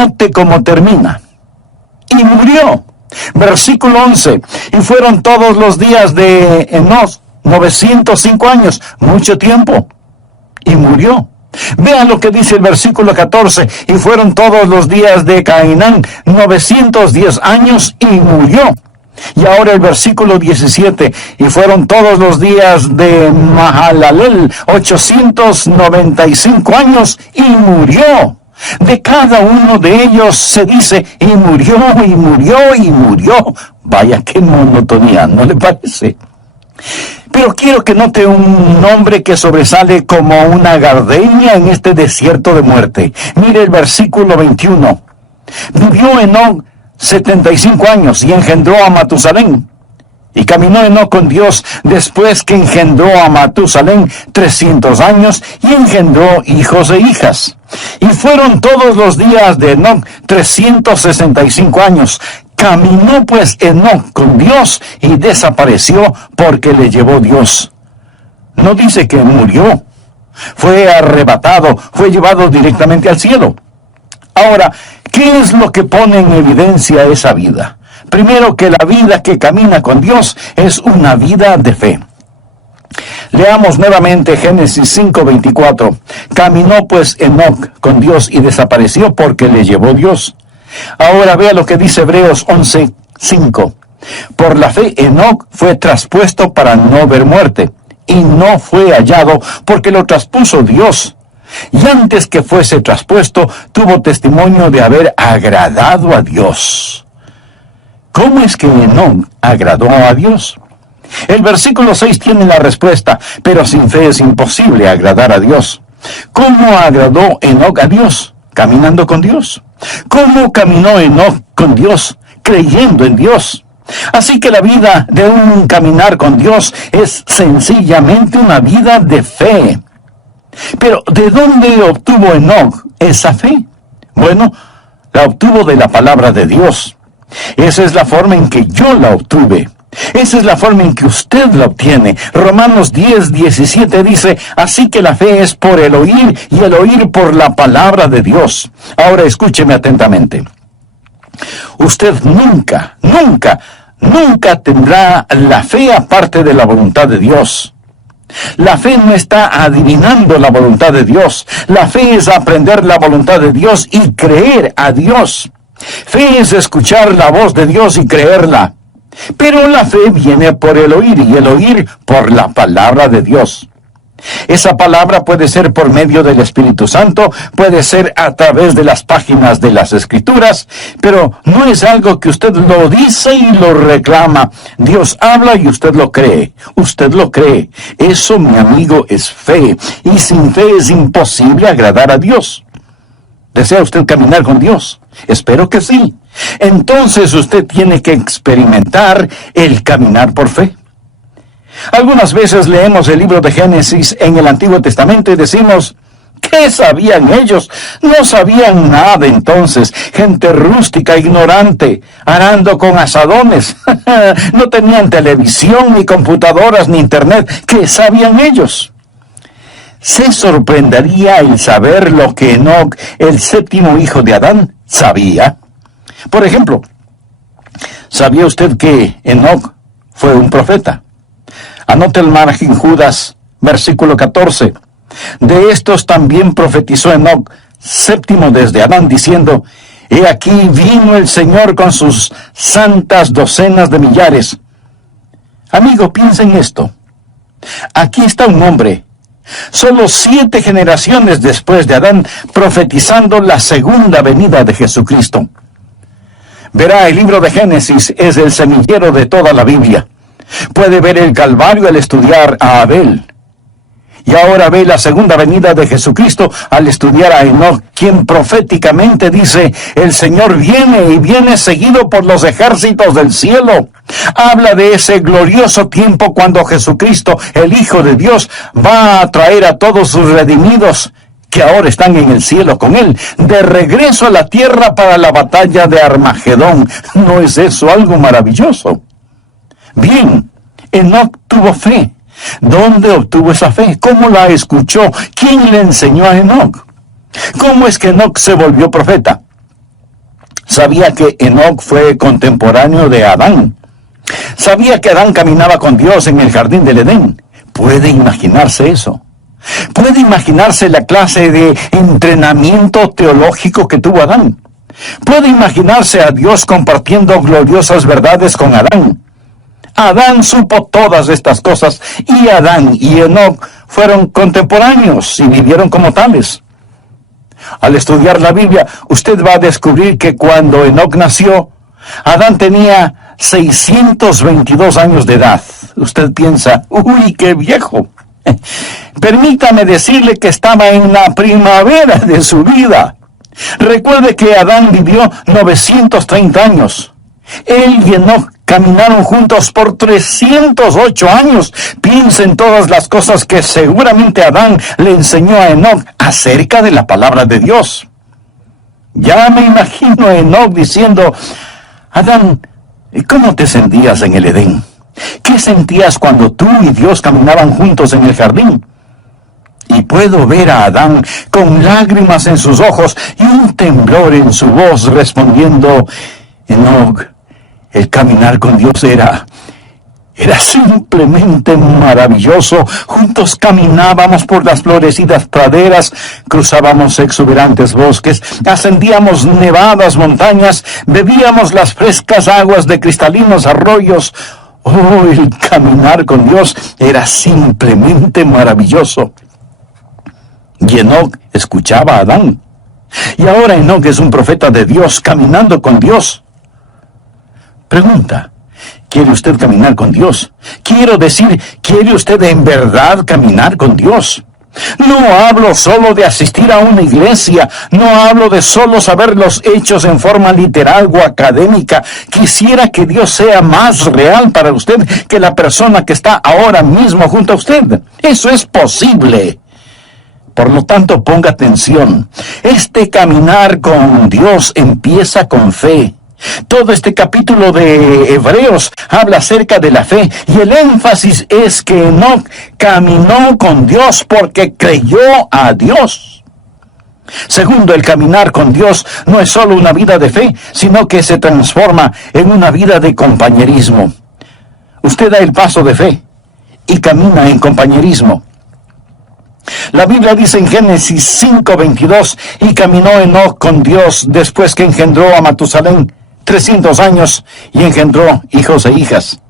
note cómo termina. Y murió. Versículo 11. Y fueron todos los días de Enoc 905 años, mucho tiempo. Y murió. Vean lo que dice el versículo 14. Y fueron todos los días de Cainán 910 años y murió. Y ahora el versículo 17. Y fueron todos los días de Mahalalel 895 años y murió. De cada uno de ellos se dice, y murió, y murió, y murió. Vaya, qué monotonía, ¿no le parece? Pero quiero que note un nombre que sobresale como una gardenia en este desierto de muerte. Mire el versículo 21. Vivió Enoc 75 años y engendró a Matusalén. Y caminó Enoc con Dios después que engendró a Matusalén 300 años y engendró hijos e hijas. Y fueron todos los días de Enoc 365 años. Caminó pues Enoc con Dios y desapareció porque le llevó Dios. No dice que murió. Fue arrebatado, fue llevado directamente al cielo. Ahora, ¿qué es lo que pone en evidencia esa vida? Primero, que la vida que camina con Dios es una vida de fe. Leamos nuevamente Génesis 5:24. Caminó pues Enoc con Dios y desapareció porque le llevó Dios. Ahora vea lo que dice Hebreos 11:5. Por la fe Enoc fue traspuesto para no ver muerte, y no fue hallado porque lo traspuso Dios. Y antes que fuese traspuesto, tuvo testimonio de haber agradado a Dios. ¿Cómo es que Enoc agradó a Dios? El versículo 6 tiene la respuesta, pero sin fe es imposible agradar a Dios. ¿Cómo agradó Enoc a Dios? Caminando con Dios. ¿Cómo caminó Enoc con Dios? Creyendo en Dios. Así que la vida de un caminar con Dios es sencillamente una vida de fe. Pero ¿de dónde obtuvo Enoc esa fe? Bueno, la obtuvo de la palabra de Dios. Esa es la forma en que yo la obtuve. Esa es la forma en que usted la obtiene. Romanos 10:17 dice, así que la fe es por el oír y el oír por la palabra de Dios. Ahora escúcheme atentamente. Usted nunca tendrá la fe aparte de la voluntad de Dios. La fe no está adivinando la voluntad de Dios. La fe es aprender la voluntad de Dios y creer a Dios. Fe es escuchar la voz de Dios y creerla. Pero la fe viene por el oír y el oír por la palabra de Dios. Esa palabra puede ser por medio del Espíritu Santo, puede ser a través de las páginas de las Escrituras, pero no es algo que usted lo dice y lo reclama. Dios habla y usted lo cree. Usted lo cree. Eso, mi amigo, es fe. Y sin fe es imposible agradar a Dios. ¿Desea usted caminar con Dios? Espero que sí. Entonces usted tiene que experimentar el caminar por fe. Algunas veces leemos el libro de Génesis en el Antiguo Testamento y decimos, ¿qué sabían ellos? No sabían nada entonces. Gente rústica, ignorante, arando con asadones. No tenían televisión, ni computadoras, ni internet. ¿Qué sabían ellos? Se sorprendería el saber lo que Enoc, el séptimo hijo de Adán, sabía. Por ejemplo, ¿sabía usted que Enoc fue un profeta? Anote el margen Judas, versículo 14. De estos también profetizó Enoc, séptimo desde Adán, diciendo, he aquí vino el Señor con sus santas docenas de millares. Amigo, piensa en esto. Aquí está un hombre, solo 7 generaciones después de Adán, profetizando la segunda venida de Jesucristo. Verá, el libro de Génesis es el semillero de toda la Biblia. Puede ver el Calvario al estudiar a Abel. Y ahora ve la segunda venida de Jesucristo al estudiar a Enoc, quien proféticamente dice, el Señor viene y viene seguido por los ejércitos del cielo. Habla de ese glorioso tiempo cuando Jesucristo, el Hijo de Dios, va a traer a todos sus redimidos, que ahora están en el cielo con Él, de regreso a la tierra para la batalla de Armagedón. ¿No es eso algo maravilloso? Bien, Enoc tuvo fe. ¿Dónde obtuvo esa fe? ¿Cómo la escuchó? ¿Quién le enseñó a Enoc? ¿Cómo es que Enoc se volvió profeta? Sabía que Enoc fue contemporáneo de Adán. Sabía que Adán caminaba con Dios en el jardín del Edén. ¿Puede imaginarse eso? ¿Puede imaginarse la clase de entrenamiento teológico que tuvo Adán? ¿Puede imaginarse a Dios compartiendo gloriosas verdades con Adán? Adán supo todas estas cosas, y Adán y Enoc fueron contemporáneos y vivieron como tales. Al estudiar la Biblia, usted va a descubrir que cuando Enoc nació, Adán tenía 622 años de edad. Usted piensa, ¡uy, qué viejo! Permítame decirle que estaba en la primavera de su vida. Recuerde que Adán vivió 930 años. Él y Enoc caminaron juntos por 308 años. Piensa en todas las cosas que seguramente Adán le enseñó a Enoc acerca de la palabra de Dios. Ya me imagino a Enoc diciendo, Adán, ¿cómo te sentías en el Edén? ¿Qué sentías cuando tú y Dios caminaban juntos en el jardín? Y puedo ver a Adán con lágrimas en sus ojos y un temblor en su voz respondiendo, Enoc, el caminar con Dios era simplemente maravilloso. Juntos caminábamos por las florecidas praderas, cruzábamos exuberantes bosques, ascendíamos nevadas montañas, bebíamos las frescas aguas de cristalinos arroyos. Oh, el caminar con Dios era simplemente maravilloso. Y Enoc escuchaba a Adán. Y ahora Enoc es un profeta de Dios caminando con Dios. Pregunta, ¿quiere usted caminar con Dios? Quiero decir, ¿quiere usted en verdad caminar con Dios? No hablo solo de asistir a una iglesia, no hablo de solo saber los hechos en forma literal o académica. Quisiera que Dios sea más real para usted que la persona que está ahora mismo junto a usted. Eso es posible. Por lo tanto, ponga atención. Este caminar con Dios empieza con fe. Todo este capítulo de Hebreos habla acerca de la fe, y el énfasis es que Enoc caminó con Dios porque creyó a Dios. Segundo, el caminar con Dios no es solo una vida de fe, sino que se transforma en una vida de compañerismo. Usted da el paso de fe y camina en compañerismo. La Biblia dice en Génesis 5:22, y caminó Enoc con Dios después que engendró a Matusalén 300 años y engendró hijos e hijas.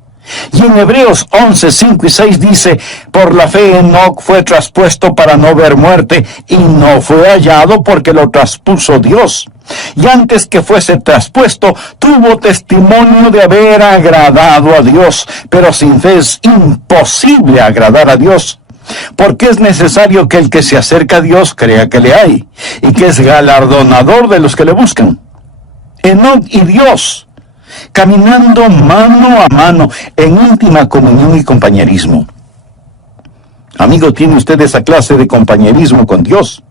Y en Hebreos 11:5 y 6 dice, por la fe Enoc fue traspuesto para no ver muerte, y no fue hallado porque lo traspuso Dios. Y antes que fuese traspuesto, tuvo testimonio de haber agradado a Dios, pero sin fe es imposible agradar a Dios. Porque es necesario que el que se acerca a Dios crea que le hay, y que es galardonador de los que le buscan. Enoc y Dios, caminando mano a mano, en íntima comunión y compañerismo. Amigo, ¿tiene usted esa clase de compañerismo con Dios?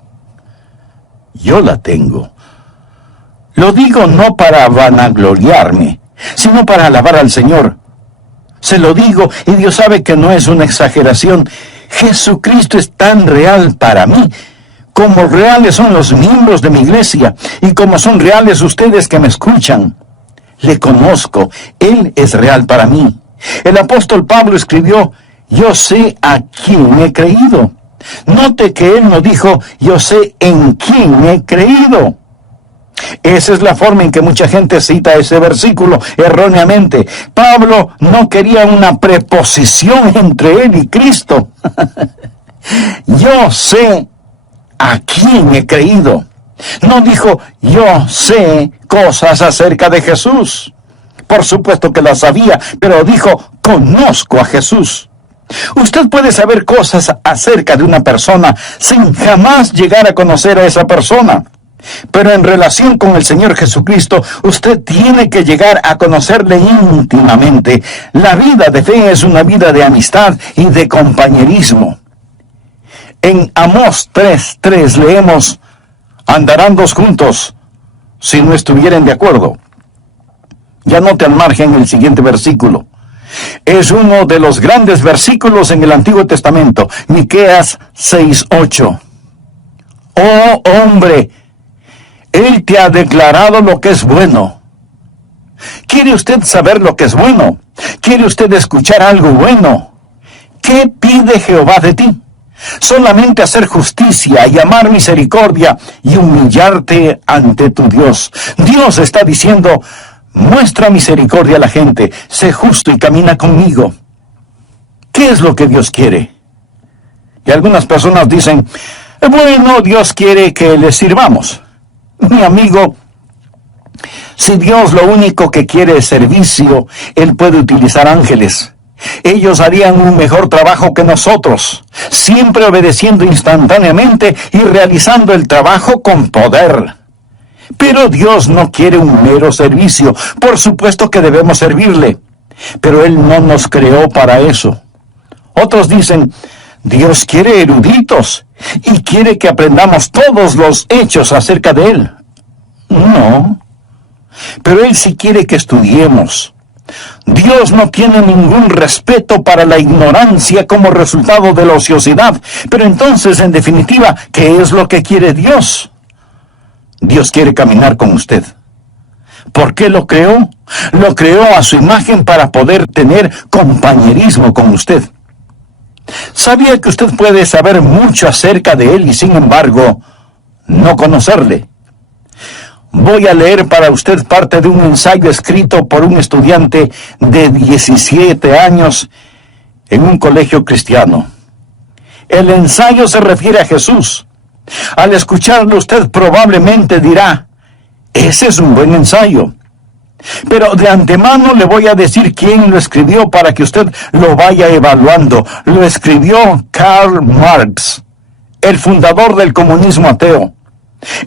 Yo la tengo. Lo digo no para vanagloriarme, sino para alabar al Señor. Se lo digo, y Dios sabe que no es una exageración. Jesucristo es tan real para mí, como reales son los miembros de mi iglesia, y como son reales ustedes que me escuchan. Le conozco, Él es real para mí. El apóstol Pablo escribió, yo sé a quién he creído. Note que él no dijo, yo sé en quién he creído. Esa es la forma en que mucha gente cita ese versículo erróneamente. Pablo no quería una preposición entre él y Cristo. Yo sé a quién he creído. No dijo, yo sé cosas acerca de Jesús. Por supuesto que las sabía, pero dijo, conozco a Jesús. Usted puede saber cosas acerca de una persona sin jamás llegar a conocer a esa persona. Pero en relación con el Señor Jesucristo, usted tiene que llegar a conocerle íntimamente. La vida de fe es una vida de amistad y de compañerismo. En Amós 3:3 leemos, andarán dos juntos si no estuvieren de acuerdo. Ya note al margen el siguiente versículo. Es uno de los grandes versículos en el Antiguo Testamento, Miqueas 6:8. Oh hombre, Él te ha declarado lo que es bueno. ¿Quiere usted saber lo que es bueno? ¿Quiere usted escuchar algo bueno? ¿Qué pide Jehová de ti? Solamente hacer justicia y amar misericordia y humillarte ante tu Dios. Dios está diciendo, muestra misericordia a la gente, sé justo y camina conmigo. ¿Qué es lo que Dios quiere? Y algunas personas dicen, bueno, Dios quiere que le sirvamos. Mi amigo, si Dios lo único que quiere es servicio, Él puede utilizar ángeles. Ellos harían un mejor trabajo que nosotros, siempre obedeciendo instantáneamente y realizando el trabajo con poder. Pero Dios no quiere un mero servicio. Por supuesto que debemos servirle, pero Él no nos creó para eso. Otros dicen, Dios quiere eruditos y quiere que aprendamos todos los hechos acerca de Él. No, pero Él sí quiere que estudiemos. Dios no tiene ningún respeto para la ignorancia como resultado de la ociosidad. Pero entonces, en definitiva, ¿qué es lo que quiere Dios? Dios quiere caminar con usted. ¿Por qué lo creó? Lo creó a su imagen para poder tener compañerismo con usted. ¿Sabía que usted puede saber mucho acerca de Él y sin embargo no conocerle? Voy a leer para usted parte de un ensayo escrito por un estudiante de 17 años en un colegio cristiano. El ensayo se refiere a Jesús. Al escucharlo usted probablemente dirá, ese es un buen ensayo. Pero de antemano le voy a decir quién lo escribió para que usted lo vaya evaluando. Lo escribió Karl Marx, el fundador del comunismo ateo.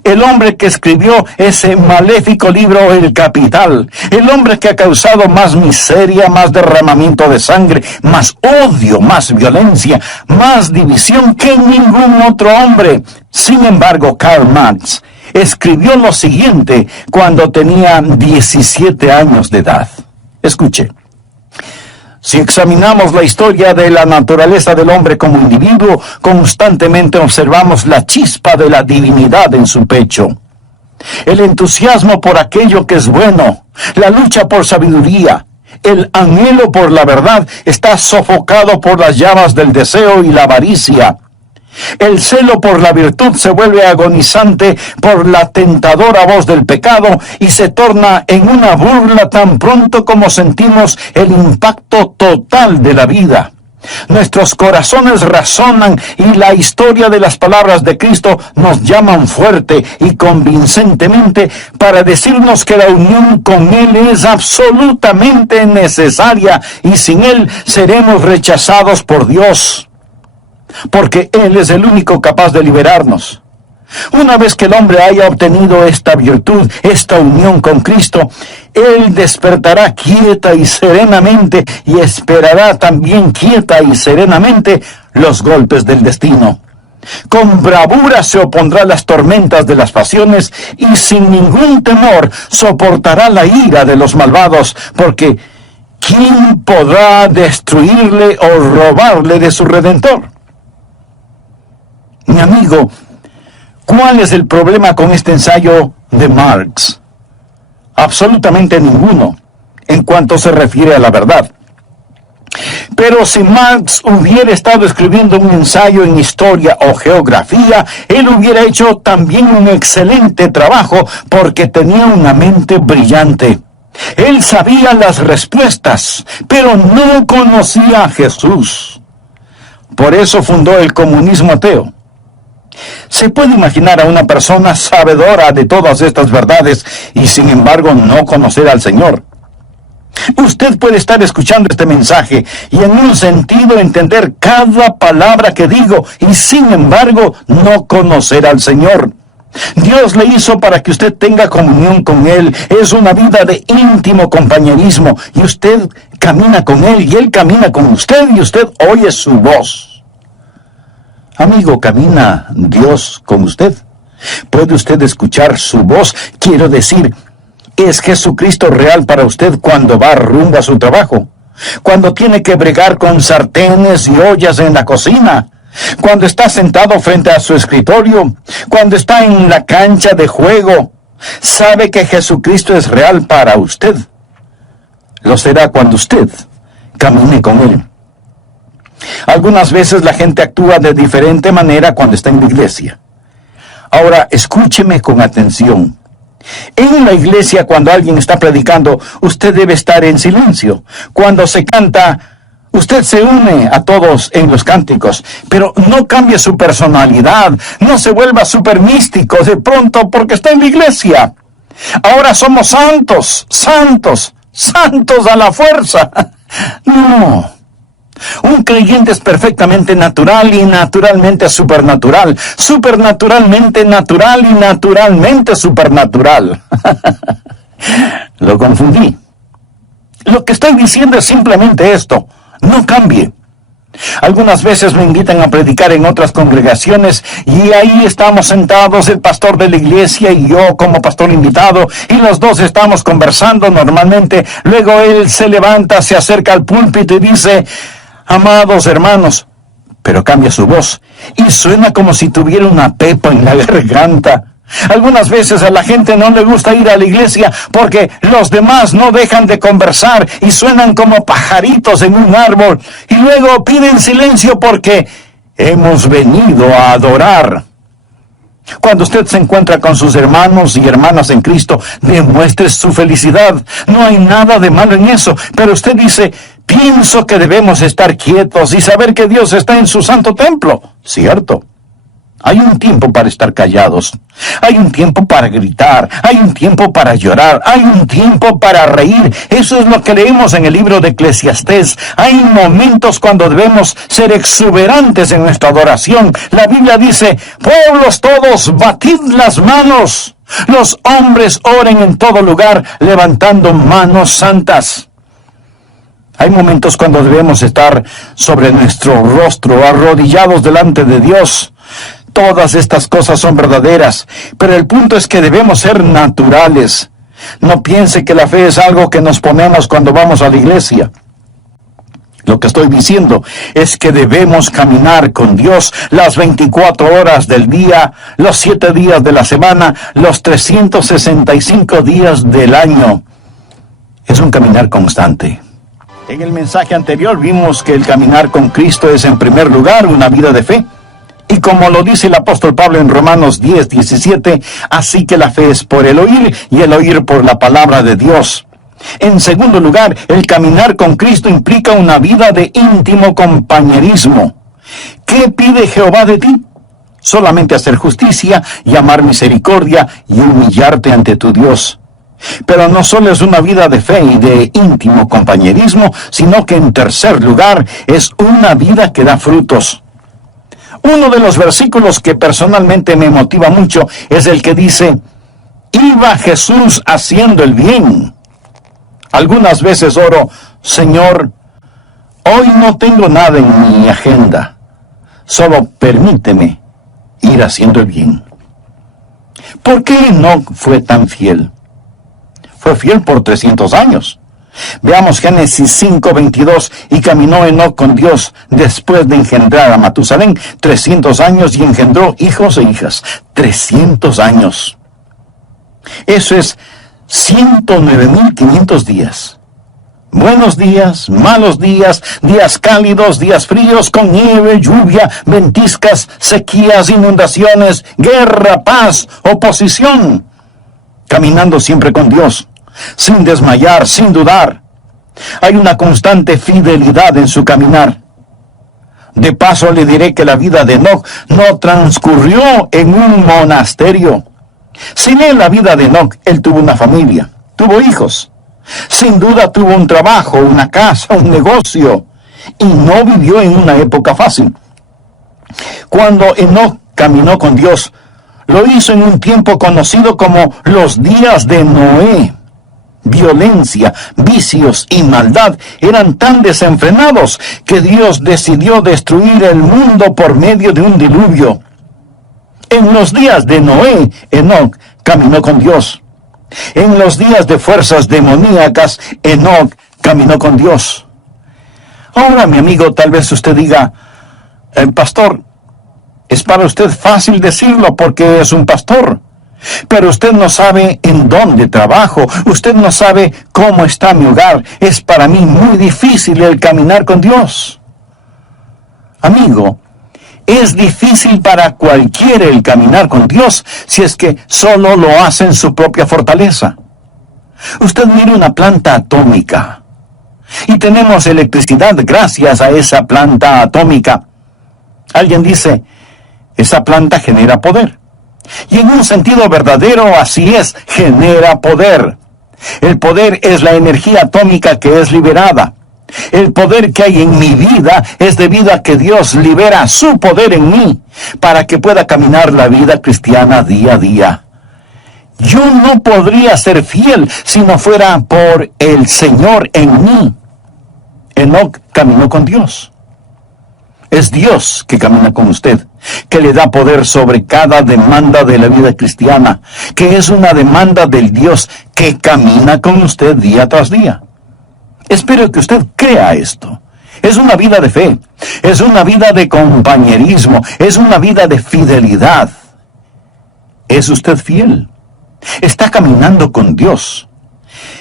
El hombre que escribió ese maléfico libro El Capital, el hombre que ha causado más miseria, más derramamiento de sangre, más odio, más violencia, más división que ningún otro hombre. Sin embargo, Karl Marx escribió lo siguiente cuando tenía 17 años de edad. Escuche. Si examinamos la historia de la naturaleza del hombre como individuo, constantemente observamos la chispa de la divinidad en su pecho. El entusiasmo por aquello que es bueno, la lucha por sabiduría, el anhelo por la verdad está sofocado por las llamas del deseo y la avaricia. El celo por la virtud se vuelve agonizante por la tentadora voz del pecado y se torna en una burla tan pronto como sentimos el impacto total de la vida. Nuestros corazones razonan y la historia de las palabras de Cristo nos llaman fuerte y convincentemente para decirnos que la unión con Él es absolutamente necesaria y sin Él seremos rechazados por Dios. Porque Él es el único capaz de liberarnos. Una vez que el hombre haya obtenido esta virtud, esta unión con Cristo, Él despertará quieta y serenamente y esperará también quieta y serenamente los golpes del destino. Con bravura se opondrá a las tormentas de las pasiones y sin ningún temor soportará la ira de los malvados, porque ¿quién podrá destruirle o robarle de su Redentor? Mi amigo, ¿cuál es el problema con este ensayo de Marx? Absolutamente ninguno, en cuanto se refiere a la verdad. Pero si Marx hubiera estado escribiendo un ensayo en historia o geografía, él hubiera hecho también un excelente trabajo porque tenía una mente brillante. Él sabía las respuestas, pero no conocía a Jesús. Por eso fundó el comunismo ateo. ¿Se puede imaginar a una persona sabedora de todas estas verdades y sin embargo no conocer al Señor? Usted puede estar escuchando este mensaje y en un sentido entender cada palabra que digo y sin embargo no conocer al Señor. Dios le hizo para que usted tenga comunión con Él. Es una vida de íntimo compañerismo y usted camina con Él y Él camina con usted y usted oye su voz. Amigo, ¿camina Dios con usted? ¿Puede usted escuchar su voz? Quiero decir, ¿es Jesucristo real para usted cuando va rumbo a su trabajo? Cuando tiene que bregar con sartenes y ollas en la cocina. cuando está sentado frente a su escritorio, cuando está en la cancha de juego, sabe que Jesucristo es real para usted. Lo será cuando usted camine con Él. Algunas veces la gente actúa de diferente manera cuando está en la iglesia. Ahora, escúcheme con atención. En la iglesia, cuando alguien está predicando, usted debe estar en silencio. Cuando se canta, usted se une a todos en los cánticos, pero no cambie su personalidad, no se vuelva súper místico de pronto porque está en la iglesia. Ahora somos santos, santos, santos a la fuerza. No. Un creyente es perfectamente natural y naturalmente supernatural, supernaturalmente natural y naturalmente supernatural. Lo confundí. Lo que estoy diciendo es simplemente esto: no cambie. Algunas veces me invitan a predicar en otras congregaciones y ahí estamos sentados, el pastor de la iglesia y yo como pastor invitado, y los dos estamos conversando normalmente. Luego él se levanta, se acerca al púlpito y dice: amados hermanos, pero cambia su voz y suena como si tuviera una pepa en la garganta. Algunas veces a la gente no le gusta ir a la iglesia porque los demás no dejan de conversar y suenan como pajaritos en un árbol, y luego piden silencio porque hemos venido a adorar. Cuando usted se encuentra con sus hermanos y hermanas en Cristo, demuestre su felicidad. No hay nada de malo en eso, pero usted dice: pienso que debemos estar quietos y saber que Dios está en su santo templo. ¿Cierto? Hay un tiempo para estar callados, hay un tiempo para gritar, hay un tiempo para llorar, hay un tiempo para reír. Eso es lo que leemos en el libro de Eclesiastés. Hay momentos cuando debemos ser exuberantes en nuestra adoración. La Biblia dice: pueblos todos, batid las manos. Los hombres oren en todo lugar, levantando manos santas. Hay momentos cuando debemos estar sobre nuestro rostro, arrodillados delante de Dios. Todas estas cosas son verdaderas, pero el punto es que debemos ser naturales. No piense que la fe es algo que nos ponemos cuando vamos a la iglesia. Lo que estoy diciendo es que debemos caminar con Dios las 24 horas del día, los 7 días de la semana, los 365 días del año. Es un caminar constante. En el mensaje anterior vimos que el caminar con Cristo es en primer lugar una vida de fe. Y como lo dice el apóstol Pablo en Romanos 10:17, así que la fe es por el oír y el oír por la palabra de Dios. En segundo lugar, el caminar con Cristo implica una vida de íntimo compañerismo. ¿Qué pide Jehová de ti? Solamente hacer justicia y amar misericordia y humillarte ante tu Dios. Pero no solo es una vida de fe y de íntimo compañerismo, sino que en tercer lugar es una vida que da frutos. Uno de los versículos que personalmente me motiva mucho es el que dice: iba Jesús haciendo el bien. Algunas veces oro: Señor, hoy no tengo nada en mi agenda, solo permíteme ir haciendo el bien. ¿Por qué Enoc fue tan fiel? Fue fiel por 300 años. Veamos Génesis 5:22. Y caminó Enoc con Dios después de engendrar a Matusalén 300 años y engendró hijos e hijas. 300 años. Eso es 109.500 días. Buenos días, malos días, días cálidos, días fríos, con nieve, lluvia, ventiscas, sequías, inundaciones, guerra, paz, oposición. Caminando siempre con Dios, sin desmayar, sin dudar. Hay una constante fidelidad en su caminar. De paso le diré que la vida de Enoc no transcurrió en un monasterio. Si lee la vida de Enoc, él tuvo una familia, tuvo hijos. Sin duda tuvo un trabajo, una casa, un negocio, y no vivió en una época fácil. Cuando Enoc caminó con Dios, lo hizo en un tiempo conocido como los días de Noé. Violencia, vicios y maldad eran tan desenfrenados que Dios decidió destruir el mundo por medio de un diluvio. En los días de Noé, Enoc caminó con Dios. En los días de fuerzas demoníacas, Enoc caminó con Dios. Ahora, mi amigo, tal vez usted diga: Pastor, es para usted fácil decirlo porque es un pastor. Pero usted no sabe en dónde trabajo, usted no sabe cómo está mi hogar. Es para mí muy difícil el caminar con Dios. Amigo, es difícil para cualquiera el caminar con Dios si es que solo lo hace en su propia fortaleza. Usted mira una planta atómica y tenemos electricidad gracias a esa planta atómica. Alguien dice, esa planta genera poder. Y en un sentido verdadero, así es, genera poder. El poder es la energía atómica que es liberada. El poder que hay en mi vida es debido a que Dios libera su poder en mí para que pueda caminar la vida cristiana día a día. Yo no podría ser fiel si no fuera por el Señor en mí. Enoc caminó con Dios. Es Dios que camina con usted, que le da poder sobre cada demanda de la vida cristiana, que es una demanda del Dios que camina con usted día tras día. Espero que usted crea esto. Es una vida de fe, es una vida de compañerismo, es una vida de fidelidad. ¿Es usted fiel? Está caminando con Dios.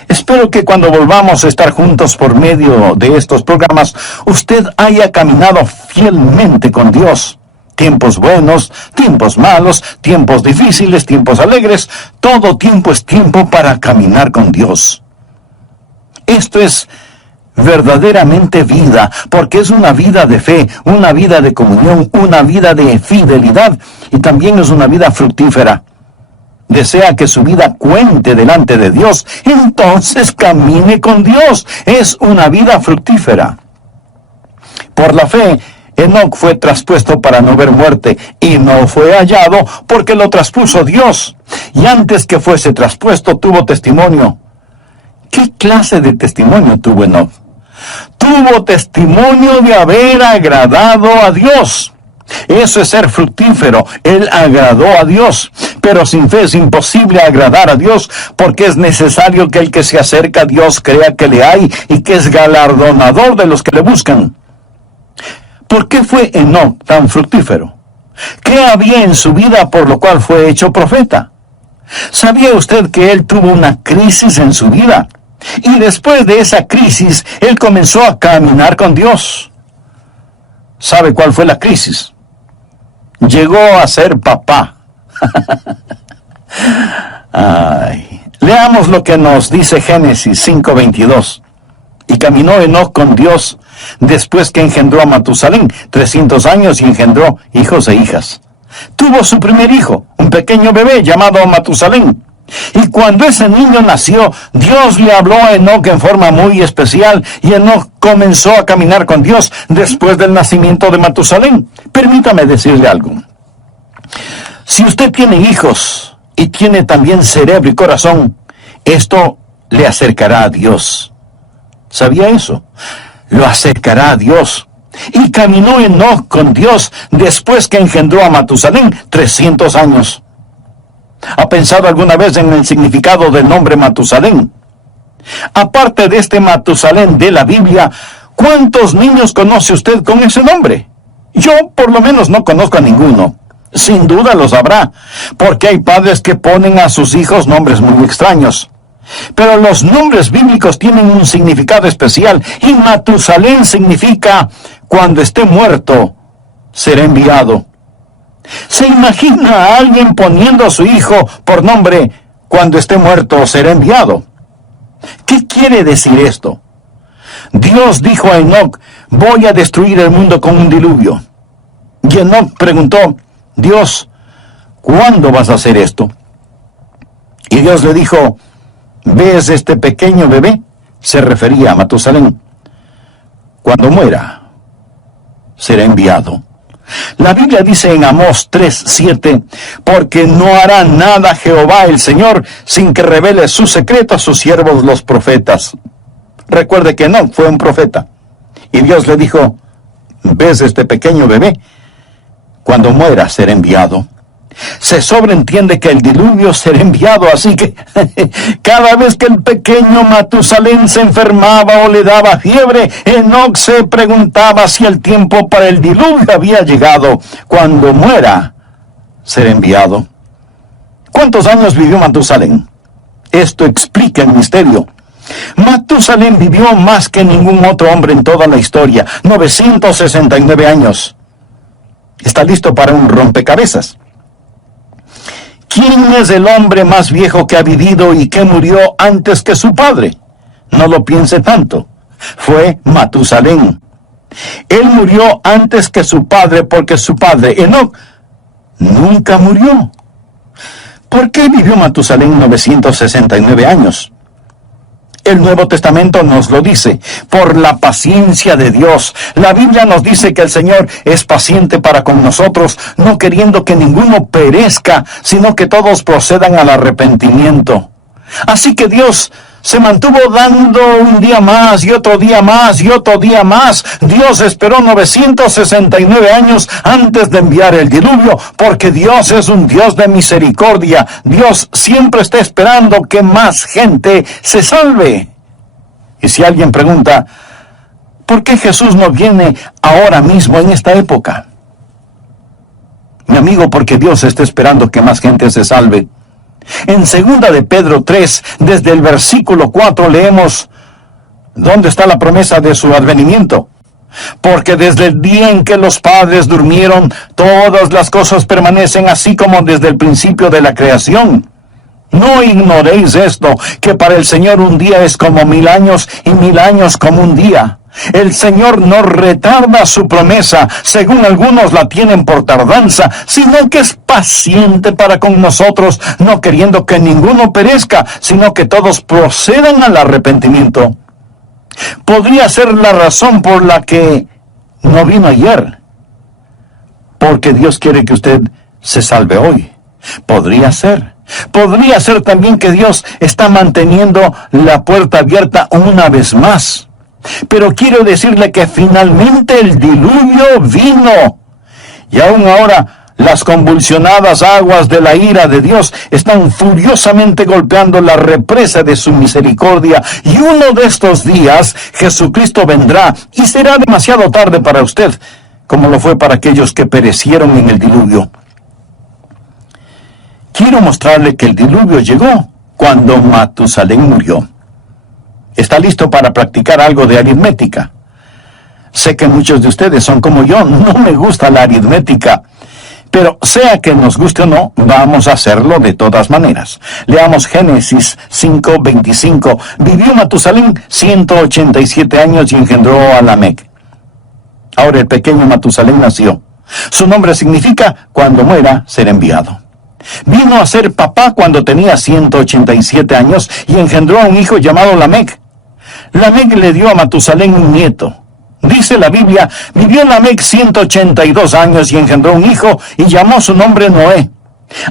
Espero que cuando volvamos a estar juntos por medio de estos programas, usted haya caminado fielmente con Dios. Tiempos buenos, tiempos malos, tiempos difíciles, tiempos alegres, todo tiempo es tiempo para caminar con Dios. Esto es verdaderamente vida, porque es una vida de fe, una vida de comunión, una vida de fidelidad y también es una vida fructífera. Desea que su vida cuente delante de Dios, entonces camine con Dios. Es una vida fructífera. Por la fe, Enoc fue traspuesto para no ver muerte, y no fue hallado porque lo traspuso Dios. Y antes que fuese traspuesto, tuvo testimonio. ¿Qué clase de testimonio tuvo Enoc? Tuvo testimonio de haber agradado a Dios. Eso es ser fructífero. Él agradó a Dios. Pero sin fe es imposible agradar a Dios, porque es necesario que el que se acerca a Dios crea que le hay y que es galardonador de los que le buscan. ¿Por qué fue Enoc tan fructífero? ¿Qué había en su vida por lo cual fue hecho profeta? ¿Sabía usted que él tuvo una crisis en su vida? Y después de esa crisis, él comenzó a caminar con Dios. ¿Sabe cuál fue la crisis? Llegó a ser papá. Leamos lo que nos dice Génesis 5:22. Y caminó Enoc con Dios después que engendró a Matusalén 300 años y engendró hijos e hijas. Tuvo su primer hijo, un pequeño bebé llamado Matusalén. Y cuando ese niño nació, Dios le habló a Enoc en forma muy especial, y Enoc comenzó a caminar con Dios después del nacimiento de Matusalén. Permítame decirle algo. Si usted tiene hijos y tiene también cerebro y corazón, esto le acercará a Dios. ¿Sabía eso? Lo acercará a Dios. Y caminó Enoc con Dios después que engendró a Matusalén 300 años. ¿Ha pensado alguna vez en el significado del nombre Matusalén? Aparte de este Matusalén de la Biblia, ¿cuántos niños conoce usted con ese nombre? Yo por lo menos no conozco a ninguno. Sin duda los habrá, porque hay padres que ponen a sus hijos nombres muy extraños. Pero los nombres bíblicos tienen un significado especial, y Matusalén significa, cuando esté muerto, será enviado. ¿Se imagina a alguien poniendo a su hijo por nombre, cuando esté muerto, será enviado? ¿Qué quiere decir esto? Dios dijo a Enoc, voy a destruir el mundo con un diluvio. Y Enoc preguntó, Dios, ¿cuándo vas a hacer esto? Y Dios le dijo, ¿ves este pequeño bebé? Se refería a Matusalén. Cuando muera, será enviado. La Biblia dice en Amós 3:7, porque no hará nada Jehová el Señor sin que revele su secreto a sus siervos los profetas. Recuerde que Enoc fue un profeta. Y Dios le dijo, ¿ves este pequeño bebé? Cuando muera será enviado. Se sobreentiende que el diluvio será enviado, así que cada vez que el pequeño Matusalén se enfermaba o le daba fiebre, Enoc se preguntaba si el tiempo para el diluvio había llegado. Cuando muera, será enviado. ¿Cuántos años vivió Matusalén? Esto explica el misterio. Matusalén vivió más que ningún otro hombre en toda la historia, 969 años. ¿Está listo para un rompecabezas? ¿Quién es el hombre más viejo que ha vivido y que murió antes que su padre? No lo piense tanto. Fue Matusalén. Él murió antes que su padre porque su padre, Enoc, nunca murió. ¿Por qué vivió Matusalén 969 años? El Nuevo Testamento nos lo dice, por la paciencia de Dios. La Biblia nos dice que el Señor es paciente para con nosotros, no queriendo que ninguno perezca, sino que todos procedan al arrepentimiento. Así que Dios se mantuvo dando un día más y otro día más y otro día más. Dios esperó 969 años antes de enviar el diluvio, porque Dios es un Dios de misericordia. Dios siempre está esperando que más gente se salve. Y si alguien pregunta, ¿por qué Jesús no viene ahora mismo en esta época? Mi amigo, porque Dios está esperando que más gente se salve. En 2 de Pedro 3, desde el versículo 4 leemos, ¿dónde está la promesa de su advenimiento? Porque desde el día en que los padres durmieron, todas las cosas permanecen así como desde el principio de la creación. No ignoréis esto, que para el Señor un día es como 1000 años y 1000 años como un día. El Señor no retarda su promesa, según algunos la tienen por tardanza, sino que es paciente para con nosotros, no queriendo que ninguno perezca, sino que todos procedan al arrepentimiento. Podría ser la razón por la que no vino ayer, porque Dios quiere que usted se salve hoy. Podría ser. Podría ser también que Dios está manteniendo la puerta abierta una vez más. Pero quiero decirle que finalmente el diluvio vino. Y aún ahora las convulsionadas aguas de la ira de Dios están furiosamente golpeando la represa de su misericordia. Y uno de estos días Jesucristo vendrá y será demasiado tarde para usted, como lo fue para aquellos que perecieron en el diluvio. Quiero mostrarle que el diluvio llegó cuando Matusalén murió. ¿Está listo para practicar algo de aritmética? Sé que muchos de ustedes son como yo, no me gusta la aritmética. Pero sea que nos guste o no, vamos a hacerlo de todas maneras. Leamos Génesis 5:25. Vivió Matusalén 187 años y engendró a Lamec. Ahora el pequeño Matusalén nació. Su nombre significa cuando muera será enviado. Vino a ser papá cuando tenía 187 años y engendró a un hijo llamado Lamec. Lamec le dio a Matusalén un nieto. Dice la Biblia, vivió Lamec 182 años y engendró un hijo y llamó su nombre Noé.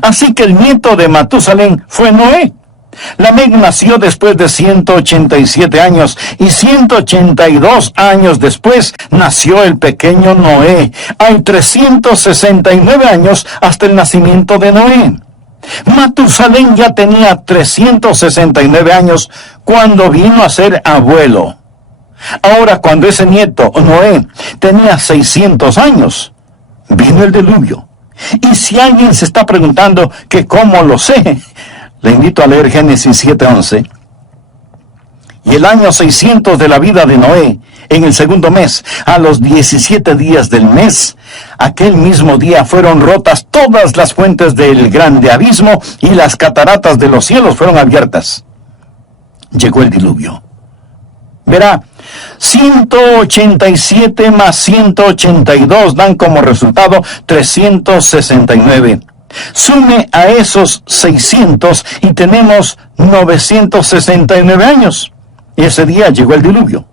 Así que el nieto de Matusalén fue Noé. Lamec nació después de 187 años y 182 años después nació el pequeño Noé. Hay 369 años hasta el nacimiento de Noé. Matusalén ya tenía 369 años cuando vino a ser abuelo. Ahora, cuando ese nieto, Noé, tenía 600 años, vino el diluvio. Y si alguien se está preguntando que cómo lo sé, le invito a leer Génesis 7:11. Y el año 600 de la vida de Noé, en el segundo mes, a los 17 días del mes, aquel mismo día fueron rotas todas las fuentes del grande abismo y las cataratas de los cielos fueron abiertas. Llegó el diluvio. Verá, 187 más 182 dan como resultado 369. Sume a esos 600 y tenemos 969 años. Y ese día llegó el diluvio.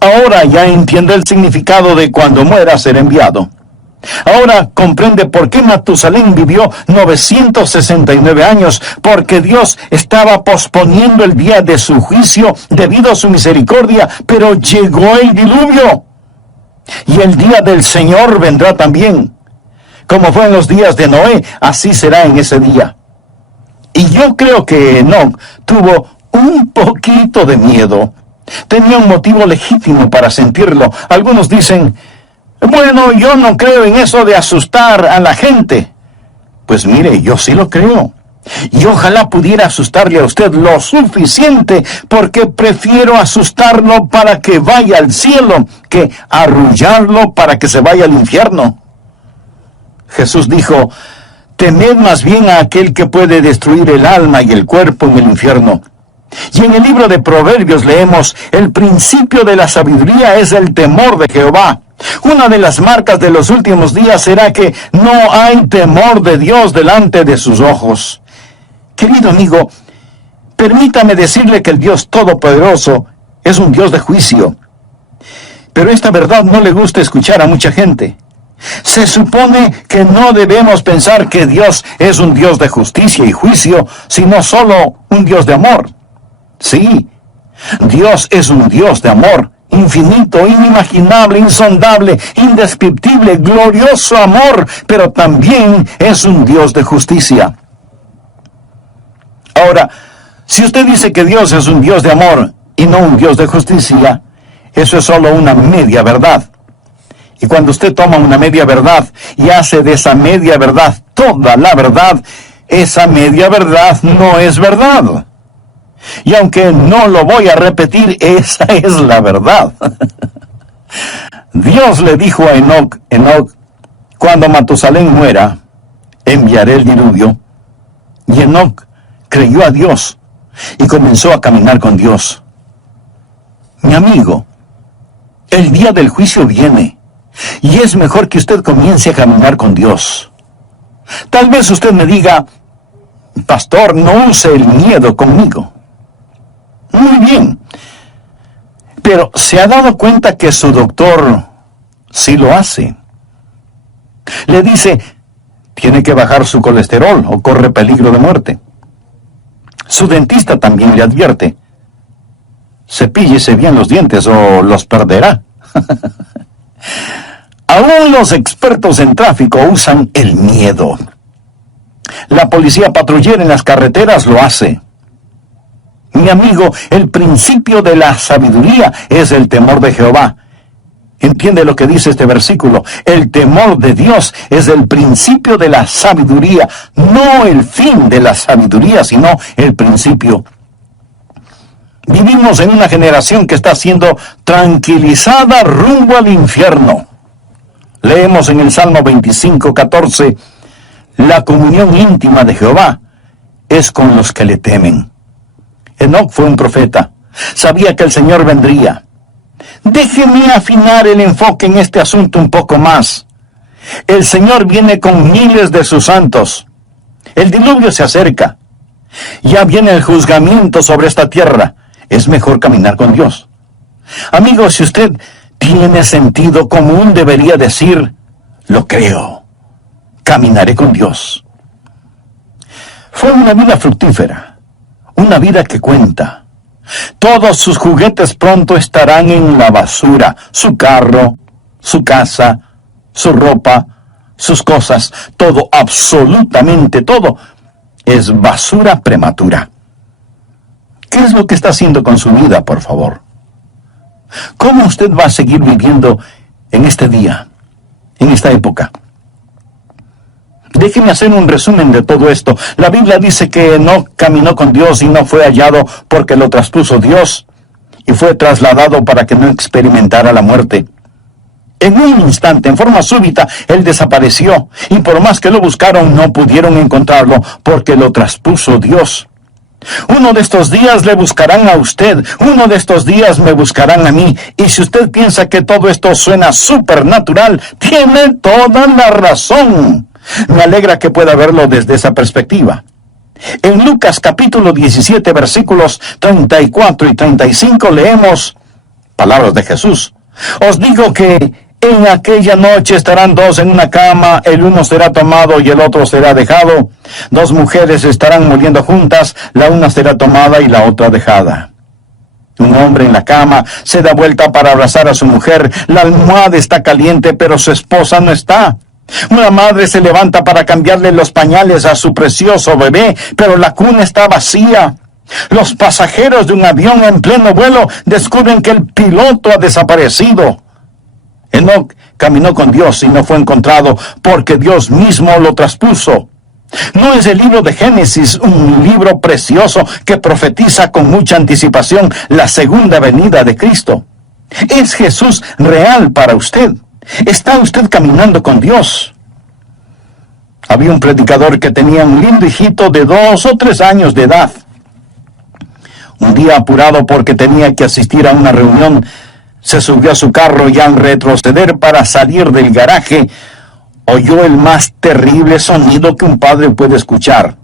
Ahora ya entiende el significado de cuando muera ser enviado. Ahora comprende por qué Matusalén vivió 969 años, porque Dios estaba posponiendo el día de su juicio debido a su misericordia, pero llegó el diluvio. Y el día del Señor vendrá también. Como fue en los días de Noé, así será en ese día. Y yo creo que Enoc tuvo un poquito de miedo. Tenía un motivo legítimo para sentirlo. Algunos dicen, bueno, yo no creo en eso de asustar a la gente. Pues mire, yo sí lo creo. Y ojalá pudiera asustarle a usted lo suficiente, porque prefiero asustarlo para que vaya al cielo que arrullarlo para que se vaya al infierno. Jesús dijo, temed más bien a aquel que puede destruir el alma y el cuerpo en el infierno. Y en el libro de Proverbios leemos, el principio de la sabiduría es el temor de Jehová. Una de las marcas de los últimos días será que no hay temor de Dios delante de sus ojos. Querido amigo, permítame decirle que el Dios Todopoderoso es un Dios de juicio. Pero esta verdad no le gusta escuchar a mucha gente. Se supone que no debemos pensar que Dios es un Dios de justicia y juicio, sino solo un Dios de amor. Sí, Dios es un Dios de amor, infinito, inimaginable, insondable, indescriptible, glorioso amor, pero también es un Dios de justicia. Ahora, si usted dice que Dios es un Dios de amor y no un Dios de justicia, eso es solo una media verdad. Y cuando usted toma una media verdad y hace de esa media verdad toda la verdad, esa media verdad no es verdad. Y aunque no lo voy a repetir, esa es la verdad. Dios le dijo a Enoc, cuando Matusalén muera, enviaré el diluvio. Y Enoc creyó a Dios y comenzó a caminar con Dios. Mi amigo, el día del juicio viene y es mejor que usted comience a caminar con Dios. Tal vez usted me diga, pastor, no use el miedo conmigo. Muy bien, pero ¿se ha dado cuenta que su doctor sí lo hace? Le dice, tiene que bajar su colesterol o corre peligro de muerte. Su dentista también le advierte, cepíllese bien los dientes o los perderá. Aún los expertos en tráfico usan el miedo. La policía patrullera en las carreteras lo hace. Mi amigo, el principio de la sabiduría es el temor de Jehová. ¿Entiende lo que dice este versículo? El temor de Dios es el principio de la sabiduría, no el fin de la sabiduría, sino el principio. Vivimos en una generación que está siendo tranquilizada rumbo al infierno. Leemos en el Salmo 25:14, la comunión íntima de Jehová es con los que le temen. Enoc fue un profeta, sabía que el Señor vendría. Déjeme afinar el enfoque en este asunto un poco más. El Señor viene con miles de sus santos. El diluvio se acerca. Ya viene el juzgamiento sobre esta tierra. Es mejor caminar con Dios. Amigo, si usted tiene sentido común, debería decir, lo creo. Caminaré con Dios. Fue una vida fructífera, una vida que cuenta. Todos sus juguetes pronto estarán en la basura. Su carro, su casa, su ropa, sus cosas, todo, absolutamente todo, es basura prematura. ¿Qué es lo que está haciendo con su vida, por favor? ¿Cómo usted va a seguir viviendo en este día, en esta época? Déjeme hacer un resumen de todo esto. La Biblia dice que no caminó con Dios y no fue hallado porque lo traspuso Dios y fue trasladado para que no experimentara la muerte. En un instante, en forma súbita, él desapareció y por más que lo buscaron no pudieron encontrarlo porque lo traspuso Dios. Uno de estos días le buscarán a usted, uno de estos días me buscarán a mí, y si usted piensa que todo esto suena supernatural, tiene toda la razón. Me alegra que pueda verlo desde esa perspectiva. En Lucas capítulo 17, versículos 34 y 35 leemos palabras de Jesús. Os digo que en aquella noche estarán dos en una cama, el uno será tomado y el otro será dejado. Dos mujeres estarán muriendo juntas, la una será tomada y la otra dejada. Un hombre en la cama se da vuelta para abrazar a su mujer, la almohada está caliente pero su esposa no está. Una madre se levanta para cambiarle los pañales a su precioso bebé, pero la cuna está vacía. Los pasajeros de un avión en pleno vuelo descubren que el piloto ha desaparecido. Enoc caminó con Dios y no fue encontrado porque Dios mismo lo traspuso. ¿No es el libro de Génesis un libro precioso que profetiza con mucha anticipación la segunda venida de Cristo? ¿Es Jesús real para usted? ¿Está usted caminando con Dios? Había un predicador que tenía un lindo hijito de 2 o 3 años de edad. Un día, apurado porque tenía que asistir a una reunión, se subió a su carro y al retroceder para salir del garaje, oyó el más terrible sonido que un padre puede escuchar: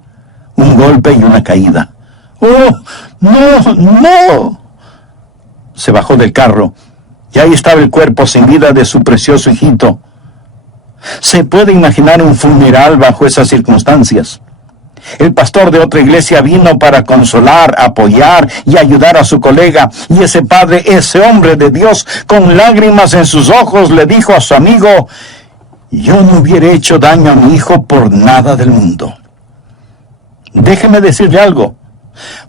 un golpe y una caída. ¡Oh, no, no! Se bajó del carro y ahí estaba el cuerpo sin vida de su precioso hijito. ¿Se puede imaginar un funeral bajo esas circunstancias? El pastor de otra iglesia vino para consolar, apoyar y ayudar a su colega, y ese padre, ese hombre de Dios, con lágrimas en sus ojos, le dijo a su amigo: yo no hubiera hecho daño a mi hijo por nada del mundo. Déjeme decirle algo: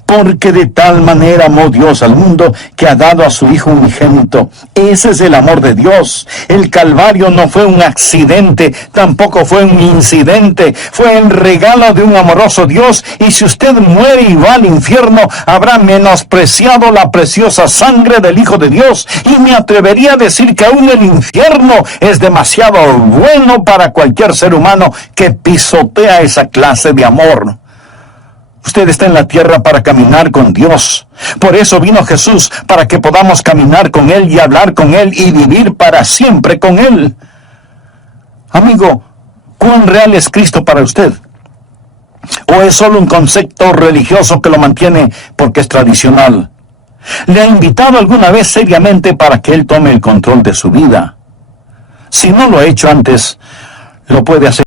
porque de tal manera amó Dios al mundo que ha dado a su Hijo unigénito. Ese es el amor de Dios. El Calvario no fue un accidente, tampoco fue un incidente. Fue el regalo de un amoroso Dios, y si usted muere y va al infierno, habrá menospreciado la preciosa sangre del Hijo de Dios. Y me atrevería a decir que aún el infierno es demasiado bueno para cualquier ser humano que pisotea esa clase de amor. Usted está en la tierra para caminar con Dios. Por eso vino Jesús, para que podamos caminar con Él y hablar con Él y vivir para siempre con Él. Amigo, ¿cuán real es Cristo para usted? ¿O es solo un concepto religioso que lo mantiene porque es tradicional? ¿Le ha invitado alguna vez seriamente para que Él tome el control de su vida? Si no lo ha hecho antes, lo puede hacer